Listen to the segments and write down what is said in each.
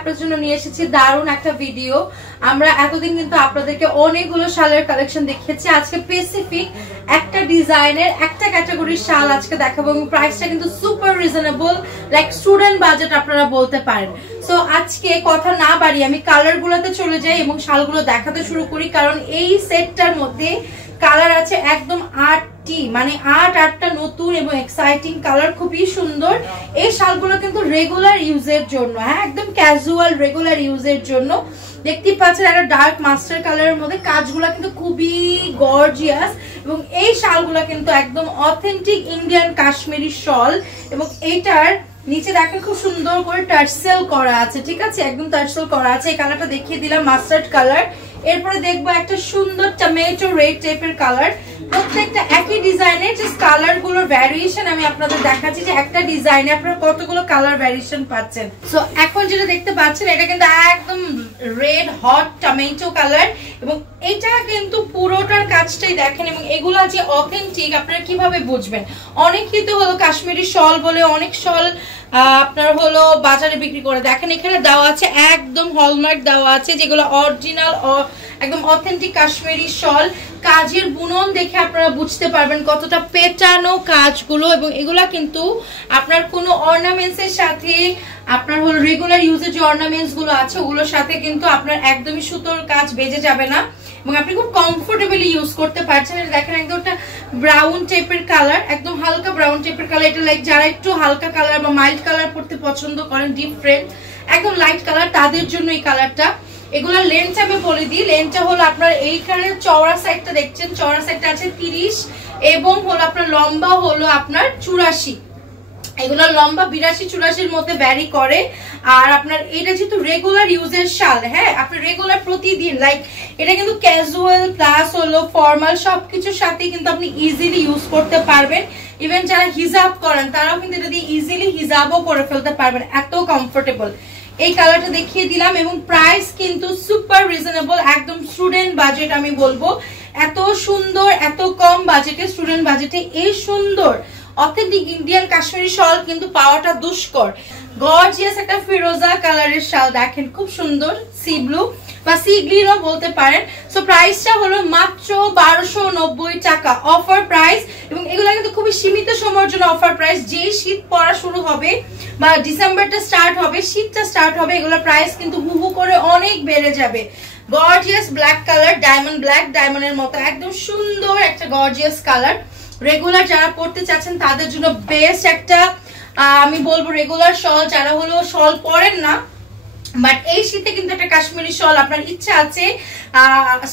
আপনাদের জন্য নিয়ে এসেছি দারুণ একটা ভিডিও। আমরা এতদিন কিন্তু আপনাদেরকে অনেকগুলো শালের কালেকশন দেখিয়েছি, আজকে স্পেসিফিক একটা ডিজাইনের একটা ক্যাটাগরির শাল আজকে দেখাবো এবং প্রাইসটা কিন্তু super reasonable, like student budget আপনারা বলতে পারেন। সো আজকে কথা না বাড়িয়ে আমি কালার গুলোতে চলে যাই এবং শালগুলো দেখাতে শুরু করি, কারণ এই সেটটার মধ্যে কালার আছে একদম 8টি, মানে 8টা নতুন এবং এক্সাইটিং কালার, খুবই সুন্দর। এই শালগুলো কিন্তু রেগুলার ইউজের জন্য, হ্যাঁ একদম ক্যাজুয়াল রেগুলার ইউজের জন্য। দেখতেই পাচ্ছেন একটা ডার্ক মাস্টার কালারের মধ্যে কাজগুলো কিন্তু খুবই গর্জিয়াস এবং এই শালগুলো কিন্তু একদম অথেন্টিক ইন্ডিয়ান কাশ্মীরি শল এবং এইটার নিচে দেখেন খুব সুন্দর করে টার্সেল করা আছে, ঠিক আছে, একদম টার্সেল করা আছে। এই কালারটা দেখিয়ে দিলাম মাস্টার্ড কালার। এরপরে দেখবো একটা সুন্দর টমেটো রেড টাইপের কালার, প্রত্যেকটা একই ডিজাইনের, জাস্ট কালার গুলোর ভ্যারিয়েশন আমি আপনাদের দেখাচ্ছি যে একটা ডিজাইনে আপনারা কতগুলো কালার ভ্যারিয়েশন পাচ্ছেন। সো এখন যেটা দেখতে পাচ্ছেন এটা কিন্তু একদম রেড হট টমেটো কালার এবং এটা কিন্তু পুরোটার কাজটাই দেখেন এবং এগুলা যে অথেন্টিক আপনারা কিভাবে বুঝবেন? অনেকেই তো হলো কাশ্মীরি শল বলে অনেক শল আপনার হলো বাজারে বিক্রি করে, দেখেন এখানে দেওয়া আছে একদম হলমার্ক দেওয়া আছে যেগুলো অরিজিনাল একদম অথেন্টিক কাশ্মীরি শল। কাজের বুনন দেখে আপনারা বুঝতে পারবেন কতটা পেটানো কাজগুলো এবং এগুলা কিন্তু আপনার কোনো অর্নামেন্টস এর সাথে আপনার হলো রেগুলার ইউজের যে অর্নামেন্টস গুলো আছে ওগুলোর সাথে কিন্তু আপনার একদমই সুতোর কাজ বেজে যাবে না এবং আপনি খুব কমফোর্টেবলি ইউজ করতে পারছেন। এটা দেখেন একদম একটা ব্রাউন টাইপের কালার, একদম হালকা ব্রাউন টাইপের কালার। এটা লাইক যারা একটু হালকা কালার বা মাইল্ড কালার পড়তে পছন্দ করেন, ডিফারেন্ট একদম লাইট কালার, তাদের জন্য এই কালারটা। এগুলোর লেন্থ আমি বলে দিই, লেন্থটা হলো আপনার এইখানে চওড়া সাইডটা দেখছেন, চওড়া সাইডটা আছে 30 এবং হলো আপনার লম্বা হলো আপনার 84। এগুলো লম্বা 82-84-র মধ্যে ভ্যারি করে। আর আপনার এটা যেহেতু রেগুলার ইউজের শাল, হ্যাঁ আপনি রেগুলার প্রতিদিন লাইক এটা কিন্তু ক্যাজুয়াল প্লাস হলো ফর্মাল সবকিছুর সাথে কিন্তু আপনি ইজিলি ইউজ করতে পারবেন। ইভেন যারা হিজাব করেন তারাও কিন্তু এটা দিয়ে ইজিলি হিজাবও করে ফেলতে পারবেন, এত কমফোর্টেবল। এই কালারটা দেখিয়ে দিলাম এবং প্রাইস কিন্তু সুপার রিজনেবল, একদম স্টুডেন্ট বাজেট আমি বলবো। এত সুন্দর এত কম বাজেটে, স্টুডেন্ট বাজেটে এই সুন্দর অথেন্টিক ইন্ডিয়ান কাশ্মীরি শাল কিন্তু পাওয়াটা দুষ্কর। গর্জিয়াস একটা ফিরোজা কালারের শাল দেখেন, খুব সুন্দর, সি ব্লু বা সি গ্রিনও বলতে পারেন। সো প্রাইসটা হলো মাত্র 1290 টাকা, অফার প্রাইস এবং এগুলো কিন্তু খুবই সীমিত সময়ের জন্য অফার প্রাইস। যেই শীত পড়া শুরু হবে বা ডিসেম্বরটা স্টার্ট হবে, শীতটা স্টার্ট হবে, এগুলোর প্রাইস কিন্তু হু করে অনেক বেড়ে যাবে। Gorgeous black colour, diamond black, ডায়মন্ডের মতো একদম সুন্দর একটা গর্জিয়াস কালার। রেগুলার যারা পড়তে চাচ্ছেন তাদের জন্য বেস্ট একটা আমি বলবো রেগুলার শল, যারা হলো শল পরেন না বাট এই শীতে কিন্তু একটা কাশ্মীরি শল আপনার ইচ্ছা আছে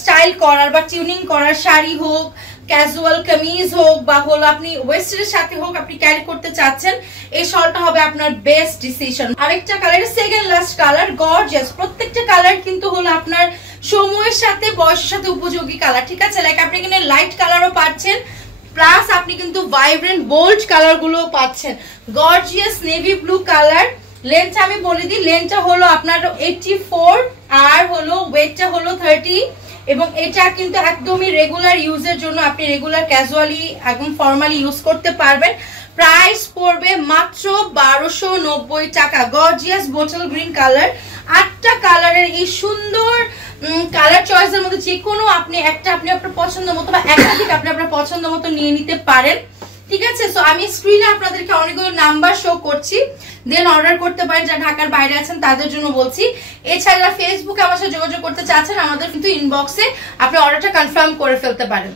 স্টাইল করার বা টিউনিং করার, শাড়ি হোক, ক্যাজুয়াল কামিজ হোক বা হলো আপনি ওয়েস্টার্নের সাথে হোক আপনি ক্যারি করতে চাচ্ছেন, এই শলটা হবে আপনার বেস্ট ডিসিশন। আরেকটা colour, second last colour, gorgeous. প্রত্যেকটা কালার কিন্তু হলো আপনার সময়ের সাথে বয়সের সাথে উপযোগী কালার, ঠিক আছে। লাইক আপনি এখানে লাইট কালারও পাচ্ছেন প্লাস আপনি কিন্তু ভাইব্রেন্ট বোল্ড কালার গুলো পাচ্ছেন। Gorgeous navy blue colour. Length আমি বলে দিই, লেন্থটা হলো আপনার 84 আর হলো ওয়েটটা হলো 30 এবং এটা কিন্তু একদমই রেগুলার ইউজের জন্য, আপনি রেগুলার ক্যাজুয়ালি একদম ফর্মালি ইউজ করতে পারবেন। প্রাইস পড়বে মাত্র 1290 টাকা। গর্জিয়াস বোটল গ্রিন কালার, 8টা কালারের এই সুন্দর কালার চয়েসের মধ্যে যে কোনো আপনি একটা আপনি আপনার পছন্দ মতো বা একাধিক আপনি আপনার পছন্দ মতো নিয়ে নিতে পারেন, ঠিক আছে। সো আমি স্ক্রিনে আপনাদেরকে অনেকগুলো নাম্বার শো করছি, দেন অর্ডার করতে পারেন। যারা ঢাকার বাইরে আছেন তাদের জন্য বলছি। এছাড়া ফেসবুকে আমার সাথে যোগাযোগ করতে চাচ্ছেন আমাদের কিন্তু ইনবক্সে আপনি অর্ডারটা কনফার্ম করে ফেলতে পারেন।